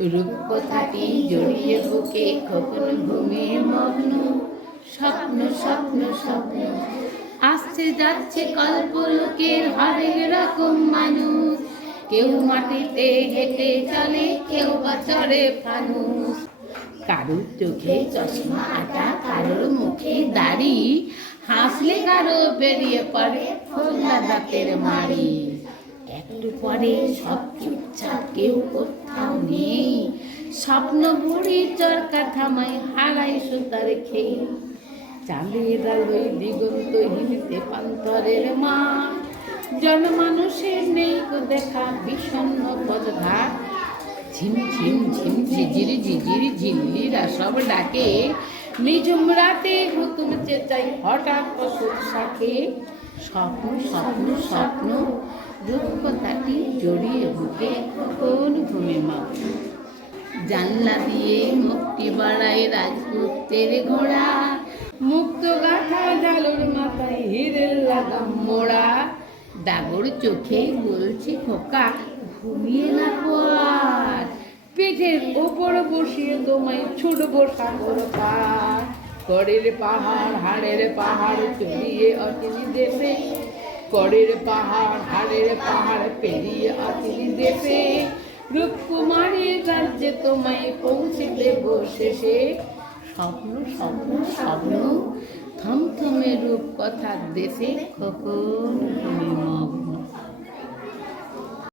রূপকথাটি জড়িয়ে বুকে কখন ঘুমে মগ্ন। স্বপ্ন স্বপ্ন স্বপ্ন। আসছে, যাচ্ছে কল্পলোকের হরেক রকম মানুষ। কেউ মাটিতে হেঁটে চলে, কেউ বা চড়ে ফানুস। কারোর চোখে চশমা আটা, কারোর মুখে দাড়ি। হাসলে কারও বেরিয়ে পড়ে ফোলা দাঁতের মারি। একটু পরে সব চুপচাপ কেউ কোথাও নেই। স্বপ্ন বুড়ি চরকা থামাই হারাই সুতার খেয়ে চাঁদের আলোয় দিগন্ত হিলতে পান্তরের মা জনমানুষের নেই কো দেখা বিষণ্ণ পদঘাট ঝিমঝিম ঝিম ঝিম, ঝিঝির ঝিল্লিরা সব ডাকে। নিঝুম রাতে হুতুম চেঁচাই হঠাৎ পশুর শাকে স্বপ্ন স্বপ্ন স্বপ্ন রূপকথাটি জড়িয়ে বুকে কখন ঘুমে মা জানলা দিয়ে মুক্তি বাড়ায় রাজপুতের ঘোড়া। মুক্ত গাথা জালুর মাথায় হিরের লাগাম মোড়া। ডাগর চোখে বলছি খোকা, ঘুমিয়ে না পর পিঠের ওপর বসিয়ে তোমায় ছুটবো সাগর পার। করের পাহাড়, হাড়ের পাহাড় চড়িয়ে অচিনি দেশে, করের পাহাড় পাহাড় পেরিয়ে আসিলি দেশে। রূপকুমারীর রাজ্যে তোমায় পৌঁছে দেব শেষে। স্বপ্ন স্বপ্ন স্বপ্ন, থমথমে রূপ কথার দেশে মগ্ন